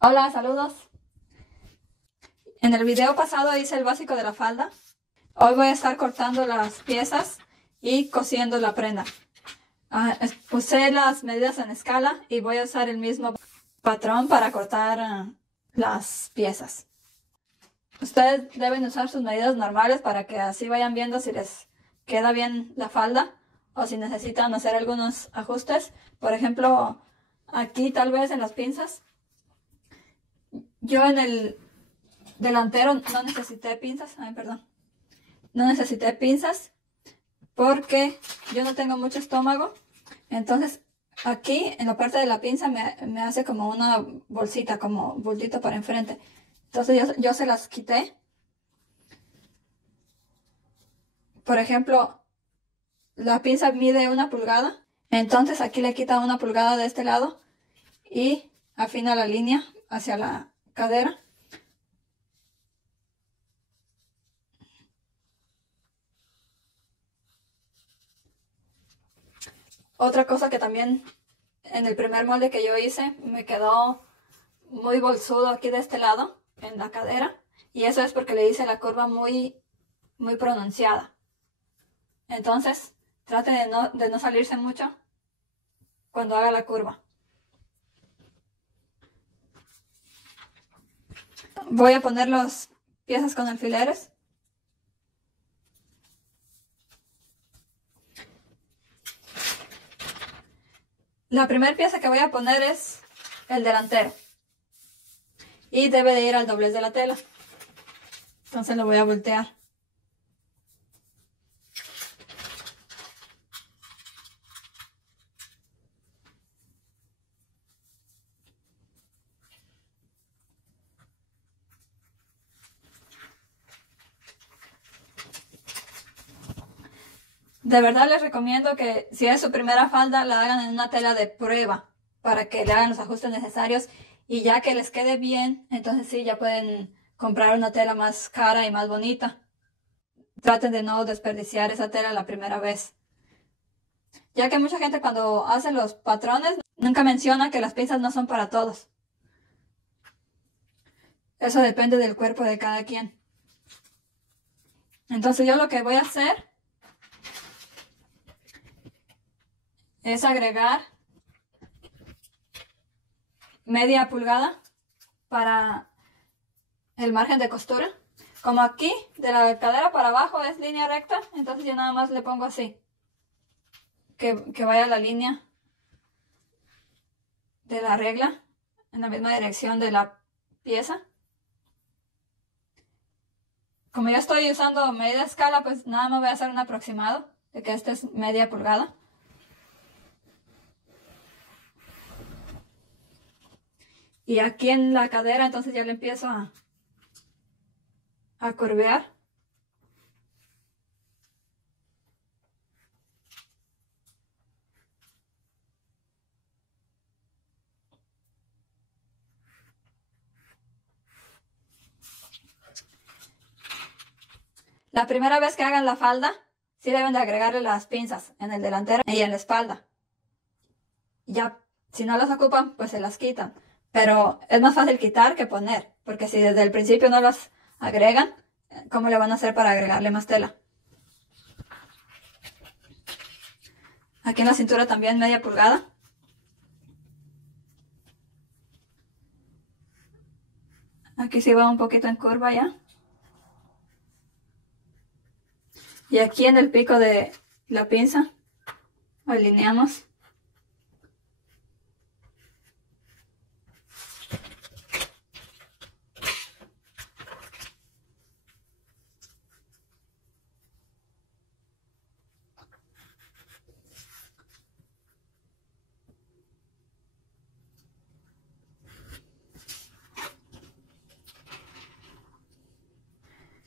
Hola, saludos. En el video pasado hice el básico de la falda. Hoy voy a estar cortando las piezas y cosiendo la prenda. Usé las medidas en escala y voy a usar el mismo patrón para cortar las piezas. Ustedes deben usar sus medidas normales para que así vayan viendo si les queda bien la falda o si necesitan hacer algunos ajustes. Por ejemplo, aquí tal vez en las pinzas. Yo en el delantero no necesité pinzas. No necesité pinzas porque yo no tengo mucho estómago. Entonces aquí en la parte de la pinza me hace como una bolsita, como bultito para enfrente. Entonces yo se las quité. Por ejemplo, la pinza mide 1 pulgada. Entonces aquí le quita 1 pulgada de este lado y afina la línea hacia la cadera. Otra cosa que también en el primer molde que yo hice me quedó muy bolsudo aquí de este lado, en la cadera. Y eso es porque le hice la curva muy pronunciada. Entonces, trate de no salirse mucho cuando haga la curva. Voy a poner las piezas con alfileres. La primera pieza que voy a poner es el delantero. Y debe de ir al doblez de la tela. Entonces lo voy a voltear. De verdad les recomiendo que si es su primera falda la hagan en una tela de prueba para que le hagan los ajustes necesarios y ya que les quede bien, entonces sí, ya pueden comprar una tela más cara y más bonita. Traten de no desperdiciar esa tela la primera vez. Ya que mucha gente cuando hace los patrones nunca menciona que las pinzas no son para todos. Eso depende del cuerpo de cada quien. Entonces yo lo que voy a hacer es agregar media pulgada para el margen de costura. Como aquí de la cadera para abajo es línea recta, entonces yo nada más le pongo así. Que vaya la línea de la regla en la misma dirección de la pieza. Como yo estoy usando medida escala, pues nada más voy a hacer un aproximado de que esta es media pulgada. Y aquí en la cadera entonces ya le empiezo a curvear. La primera vez que hagan la falda, sí deben de agregarle las pinzas en el delantero y en la espalda. Ya, si no las ocupan, pues se las quitan. Pero es más fácil quitar que poner, porque si desde el principio no las agregan, ¿cómo le van a hacer para agregarle más tela? Aquí en la cintura también media pulgada. Aquí sí va un poquito en curva ya. Y aquí en el pico de la pinza alineamos.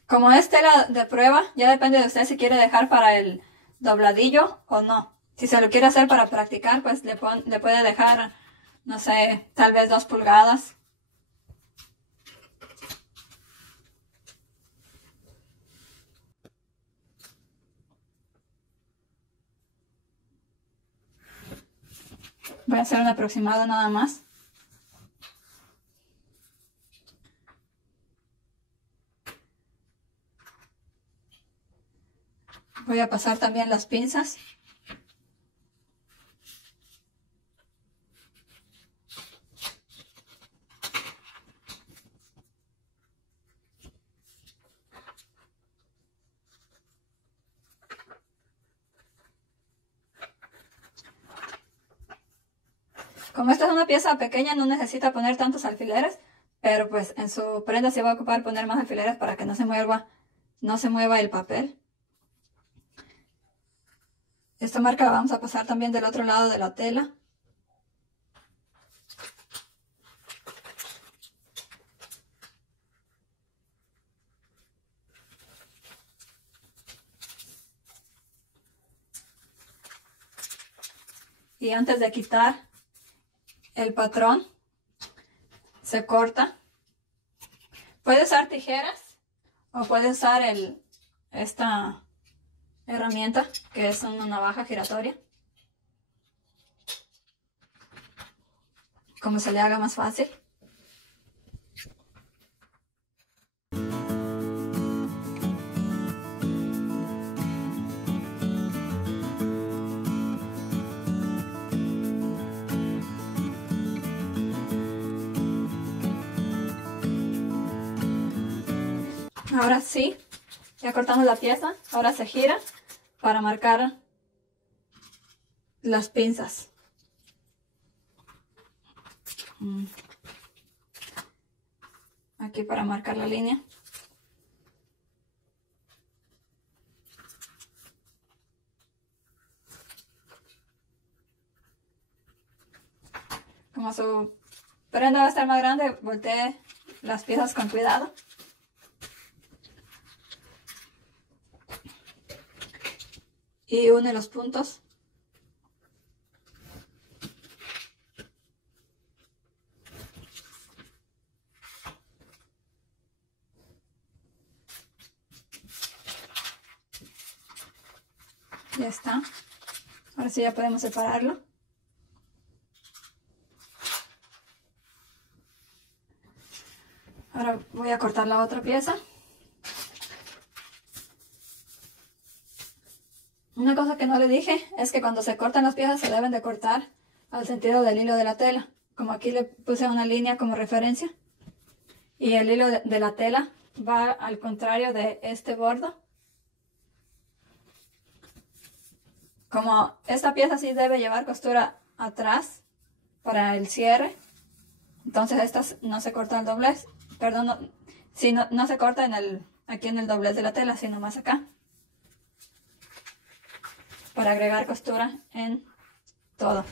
Como es tela de prueba, ya depende de usted si quiere dejar para el dobladillo o no. Si se lo quiere hacer para practicar, pues le puede dejar, no sé, tal vez 2 pulgadas. Voy a hacer un aproximado nada más. Voy a pasar también las pinzas. Como esta es una pieza pequeña, no necesita poner tantos alfileres, pero pues en su prenda se va a ocupar poner más alfileres para que no se mueva el papel. Esta marca la vamos a pasar también del otro lado de la tela. Y antes de quitar el patrón, se corta. Puede usar tijeras o puede usar esta herramienta que es una navaja giratoria, como se le haga más fácil. Ahora sí, ya cortamos la pieza, ahora se gira para marcar las pinzas. Aquí para marcar la línea. Como su prenda va a estar más grande, voltee las piezas con cuidado. Y une los puntos. Ya está. Ahora sí ya podemos separarlo. Ahora voy a cortar la otra pieza. Una cosa que no le dije es que cuando se cortan las piezas se deben de cortar al sentido del hilo de la tela. Como aquí le puse una línea como referencia. Y el hilo de la tela va al contrario de este bordo. Como esta pieza sí debe llevar costura atrás para el cierre, entonces esta no se corta el doblez, perdón, no se corta aquí en el doblez de la tela, sino más acá, para agregar costura en todo.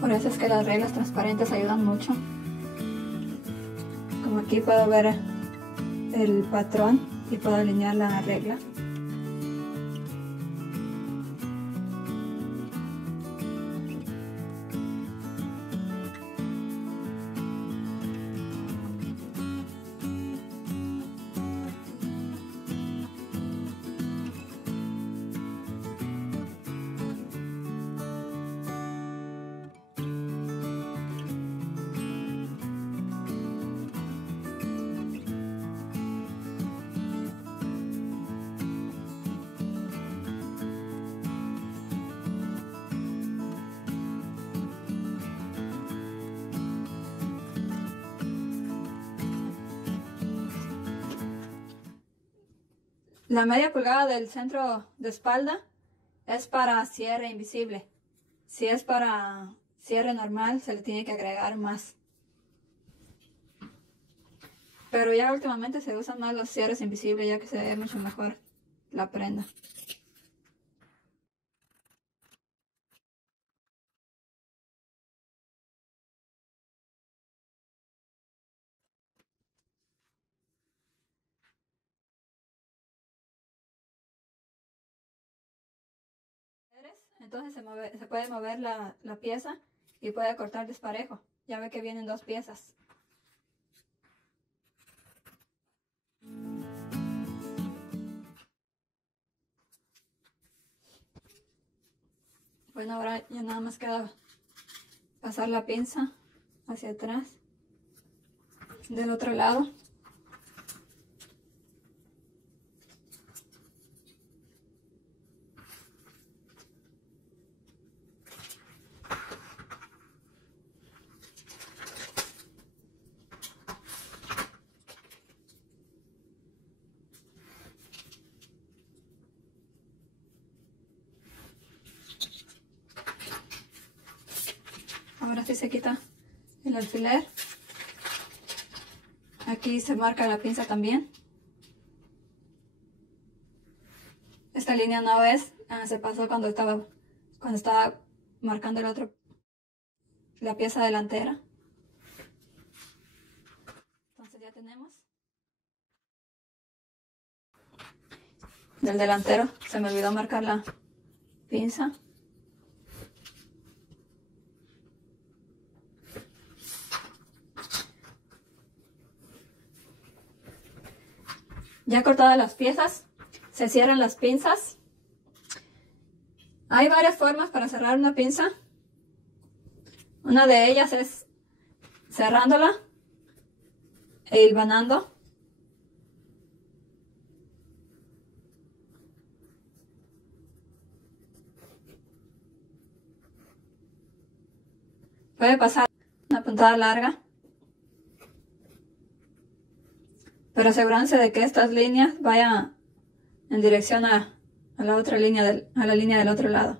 Por eso es que las reglas transparentes ayudan mucho. Como aquí puedo ver el patrón y puedo alinear la regla. La media pulgada del centro de espalda es para cierre invisible. Si es para cierre normal, se le tiene que agregar más. Pero ya últimamente se usan más los cierres invisibles, ya que se ve mucho mejor la prenda. entonces se puede mover la pieza y puede cortar desparejo. Ya ve que vienen dos piezas. Bueno, ahora ya nada más queda pasar la pinza hacia atrás del otro lado. Ahora sí se quita el alfiler. Aquí se marca la pinza también. Esta línea no es, se pasó cuando estaba marcando la pieza delantera. Entonces ya tenemos. Del delantero se me olvidó marcar la pinza. Ya cortadas las piezas, se cierran las pinzas. Hay varias formas para cerrar una pinza. Una de ellas es cerrándola e hilvanando. Puede pasar una puntada larga, pero asegúrense de que estas líneas vayan en dirección a la otra línea a la línea del otro lado.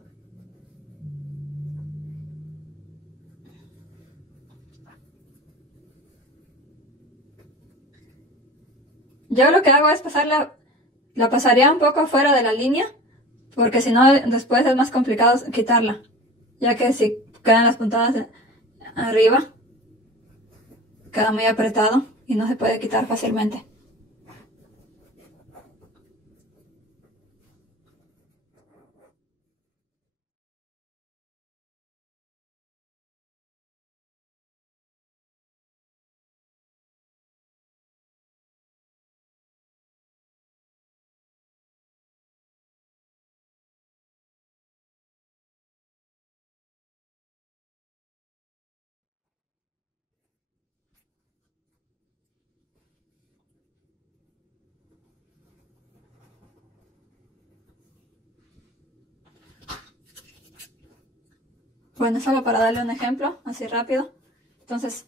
Yo lo que hago es la pasaría un poco fuera de la línea, porque si no después es más complicado quitarla, ya que si quedan las puntadas arriba, queda muy apretado y no se puede quitar fácilmente. Bueno, solo para darle un ejemplo, así rápido. Entonces,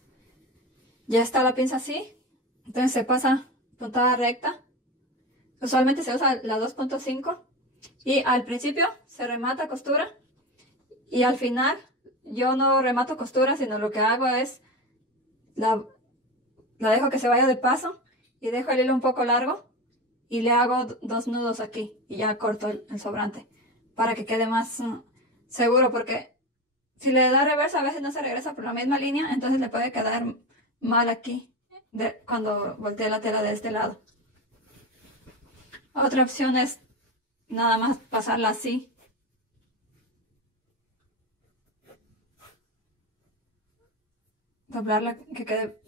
ya está la pinza así. Entonces se pasa puntada recta. Usualmente se usa la 2.5. Y al principio se remata costura. Y al final, yo no remato costura, sino lo que hago es la dejo que se vaya de paso. Y dejo el hilo un poco largo. Y le hago 2 nudos aquí. Y ya corto el sobrante. Para que quede más seguro, porque si le da reversa a veces no se regresa por la misma línea, entonces le puede quedar mal aquí cuando voltee la tela de este lado. Otra opción es nada más pasarla así. Doblarla que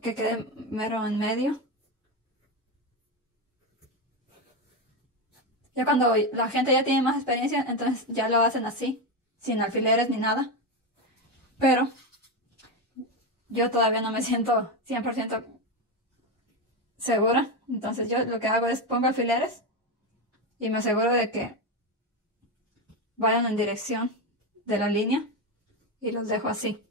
quede mero en medio. Ya cuando la gente ya tiene más experiencia, entonces ya lo hacen así, sin alfileres ni nada. Pero yo todavía no me siento 100% segura. Entonces yo lo que hago es pongo alfileres y me aseguro de que vayan en dirección de la línea y los dejo así.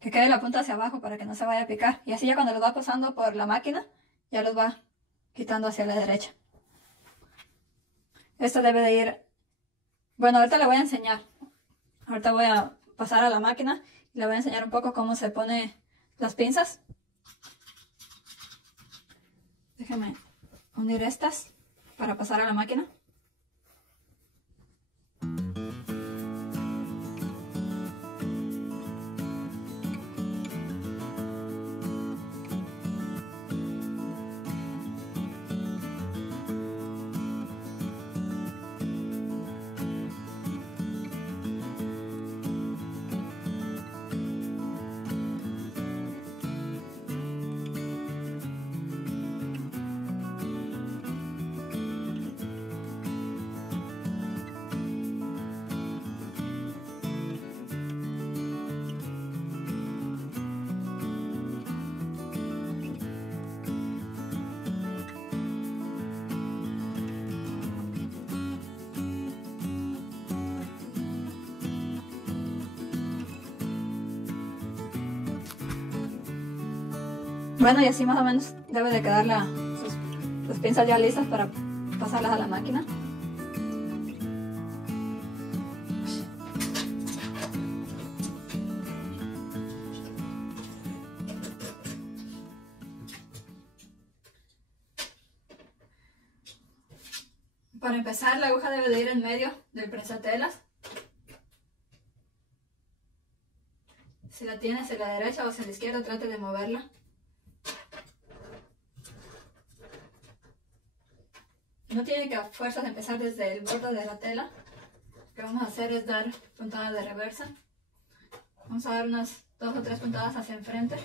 Que quede la punta hacia abajo para que no se vaya a picar. Y así ya cuando los va pasando por la máquina, ya los va quitando hacia la derecha. Esto debe de ir... Bueno, ahorita le voy a enseñar. Ahorita voy a pasar a la máquina y le voy a enseñar un poco cómo se pone las pinzas. Déjenme unir estas para pasar a la máquina. Bueno, y así más o menos debe de quedar sus pinzas ya listas para pasarlas a la máquina. Para empezar, la aguja debe de ir en medio del prensatelas. Si la tienes hacia la derecha o hacia la izquierda, trate de moverla. No tiene que a fuerzas empezar desde el borde de la tela. Lo que vamos a hacer es dar puntada de reversa. Vamos a dar unas 2 o 3 puntadas hacia enfrente.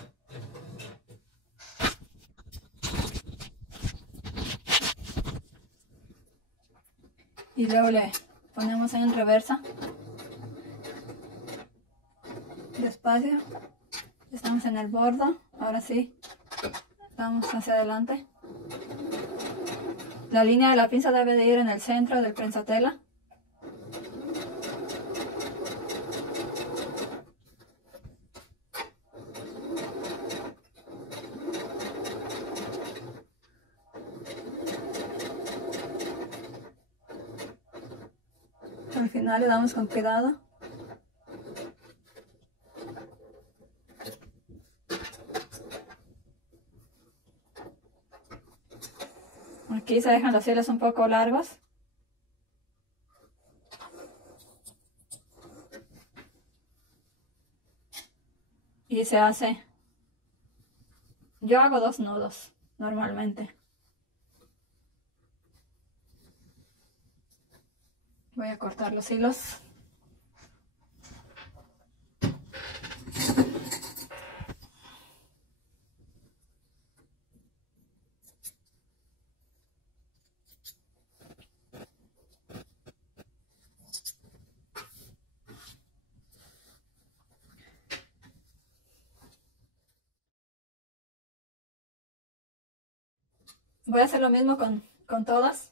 Y luego le ponemos en reversa. Despacio. Estamos en el borde. Ahora sí. Vamos hacia adelante. La línea de la pinza debe de ir en el centro del prensatela. Al final le damos con cuidado. Aquí se dejan los hilos un poco largos. Y se hace... Yo hago 2 nudos normalmente. Voy a cortar los hilos. Voy a hacer lo mismo con todas.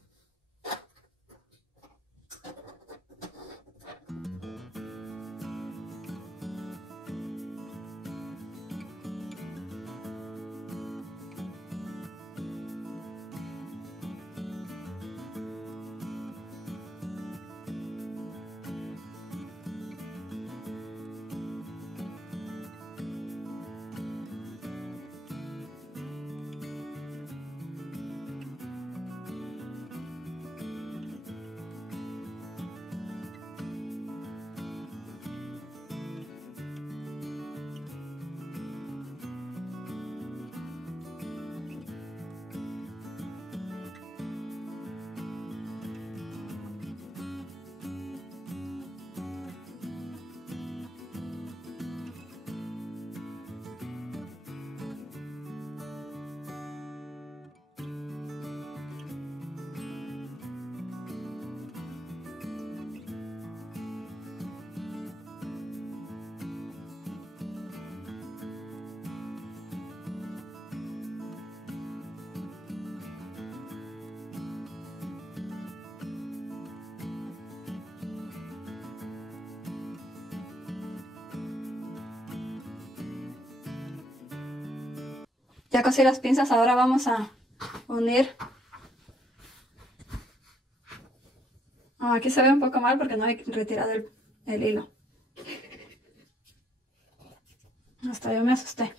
Ya cosí las pinzas, ahora vamos a unir. Aquí se ve un poco mal porque no he retirado el hilo. Hasta yo me asusté.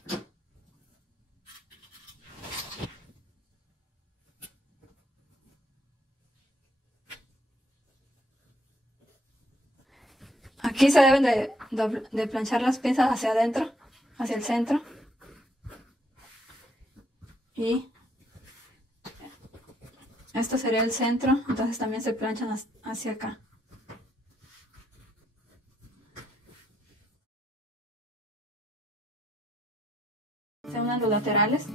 Aquí se deben de planchar las pinzas hacia adentro, hacia el centro. Y esto sería el centro, entonces también se planchan hacia acá. Se unen los laterales.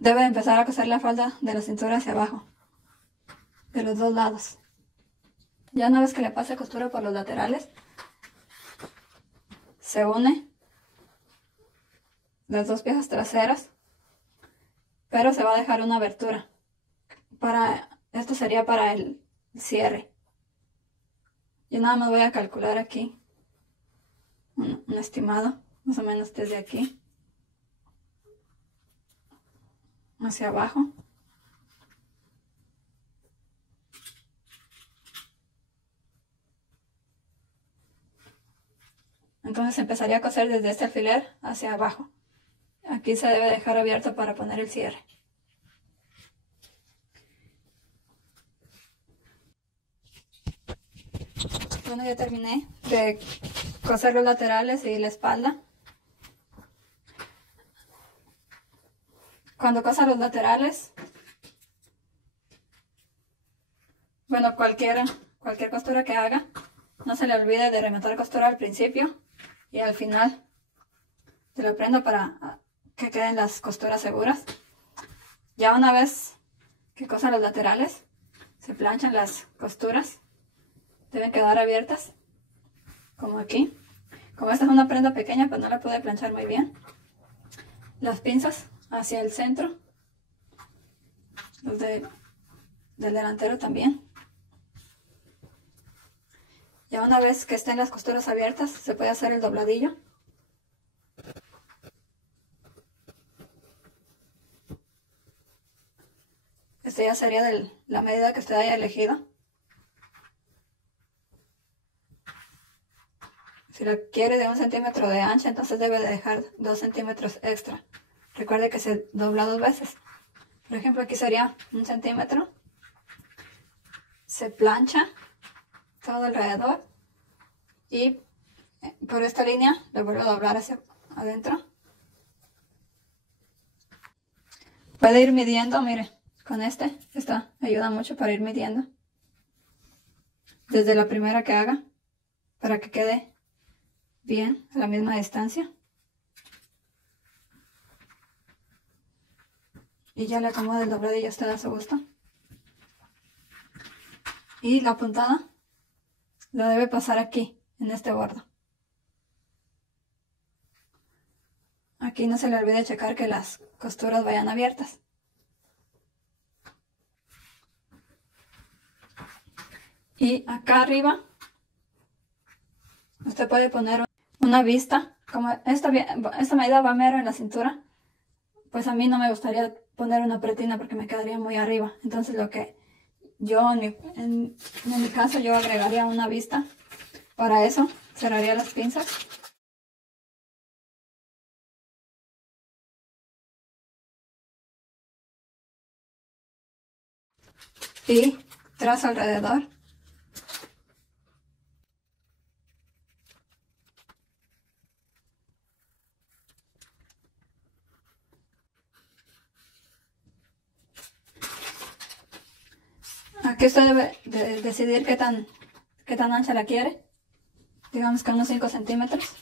Debe empezar a coser la falda de la cintura hacia abajo, de los dos lados. Ya una vez que le pase costura por los laterales, se une las dos piezas traseras, pero se va a dejar una abertura. Esto sería para el cierre. Yo nada más voy a calcular aquí un estimado, más o menos desde aquí hacia abajo. Entonces empezaría a coser desde este alfiler hacia abajo. Aquí se debe dejar abierto para poner el cierre. Bueno, ya terminé de coser los laterales y la espalda. Cuando cosa los laterales, bueno, cualquier costura que haga, no se le olvide de rematar costura al principio y al final de la prenda para que queden las costuras seguras. Ya una vez que cosa los laterales, se planchan las costuras. Deben quedar abiertas, como aquí. Como esta es una prenda pequeña, pues no la pude planchar muy bien. Las pinzas hacia el centro, los del delantero también. Ya una vez que estén las costuras abiertas, se puede hacer el dobladillo. Este ya sería de la medida que usted haya elegido. Si lo quiere de 1 centímetro de ancha, entonces debe de dejar 2 centímetros extra. Recuerde que se dobla 2 veces. Por ejemplo, aquí sería 1 centímetro. Se plancha todo alrededor y por esta línea lo vuelvo a doblar hacia adentro. Puede ir midiendo, mire, con esta ayuda mucho para ir midiendo. Desde la primera que haga, para que quede bien a la misma distancia. Y ya le acomoda el dobladillo a usted a su gusto. Y la puntada la debe pasar aquí, en este bordo. Aquí no se le olvide checar que las costuras vayan abiertas. Y acá arriba, usted puede poner una vista. Como esta medida va mero en la cintura, pues a mí no me gustaría poner una pretina porque me quedaría muy arriba. Entonces lo que yo, en mi caso, yo agregaría una vista. Para eso, cerraría las pinzas. Y trazo alrededor. Aquí usted debe de decidir qué tan ancha la quiere. Digamos que unos 5 centímetros.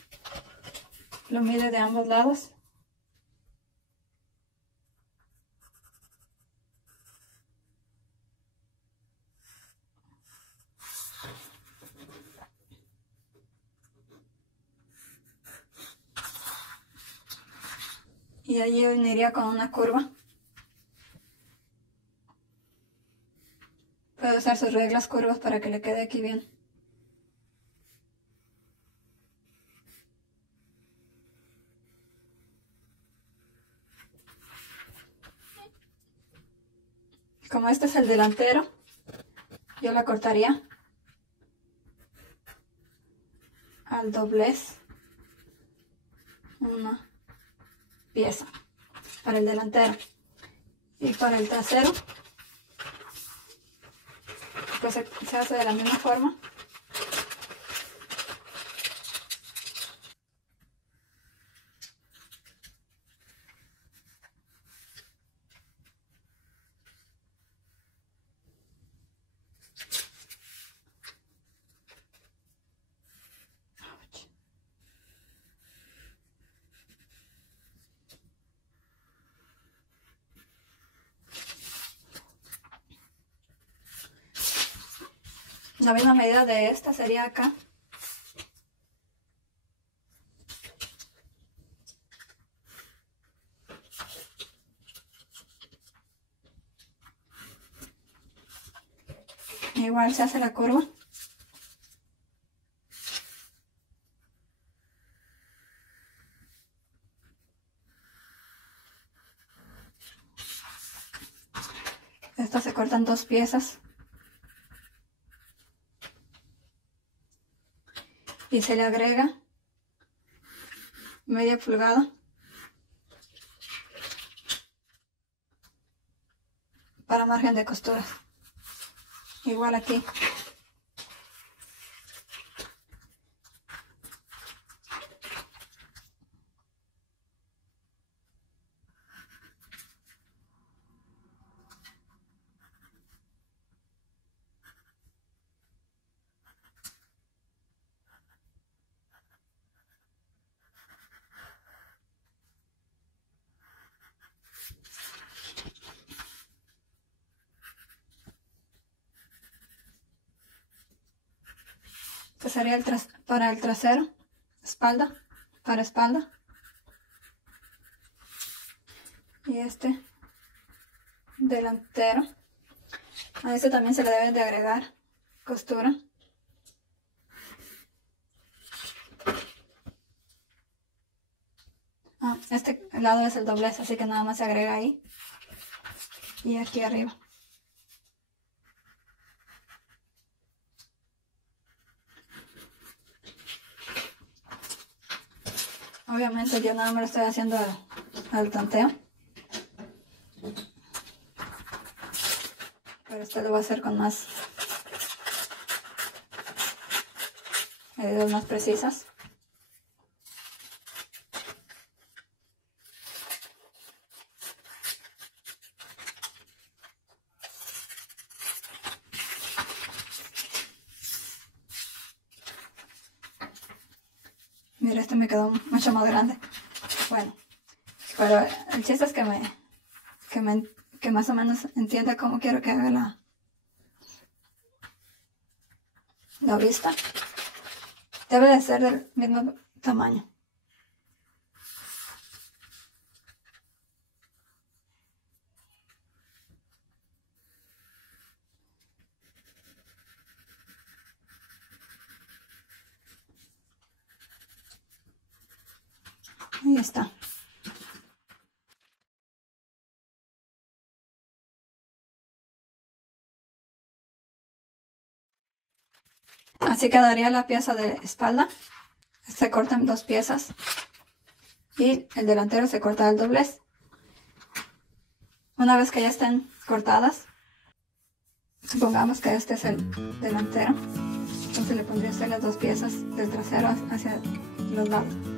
Lo mide de ambos lados. Y allí uniría con una curva. Puede usar sus reglas curvas para que le quede aquí bien. Como este es el delantero, yo la cortaría al doblez una pieza para el delantero. Y para el trasero, pues se hace de la misma forma. La misma medida de esta sería acá. Igual se hace la curva. Esto se cortan 2 piezas. Y se le agrega media pulgada para margen de costuras. Igual aquí. Este sería para el trasero, espalda, para espalda. Y este delantero. A este también se le debe de agregar costura. Este lado es el doblez, así que nada más se agrega ahí y aquí arriba. Obviamente yo nada más lo estoy haciendo al tanteo, pero esto lo voy a hacer con más medidas más precisas. Mira, este me quedó mucho más grande. Bueno, pero el chiste es que más o menos entienda cómo quiero que haga la vista. Debe de ser del mismo tamaño. Ahí está. Así quedaría la pieza de espalda. Se cortan 2 piezas y el delantero se corta al doblez. Una vez que ya estén cortadas, supongamos que este es el delantero, entonces le pondría usted las 2 piezas del trasero hacia los lados.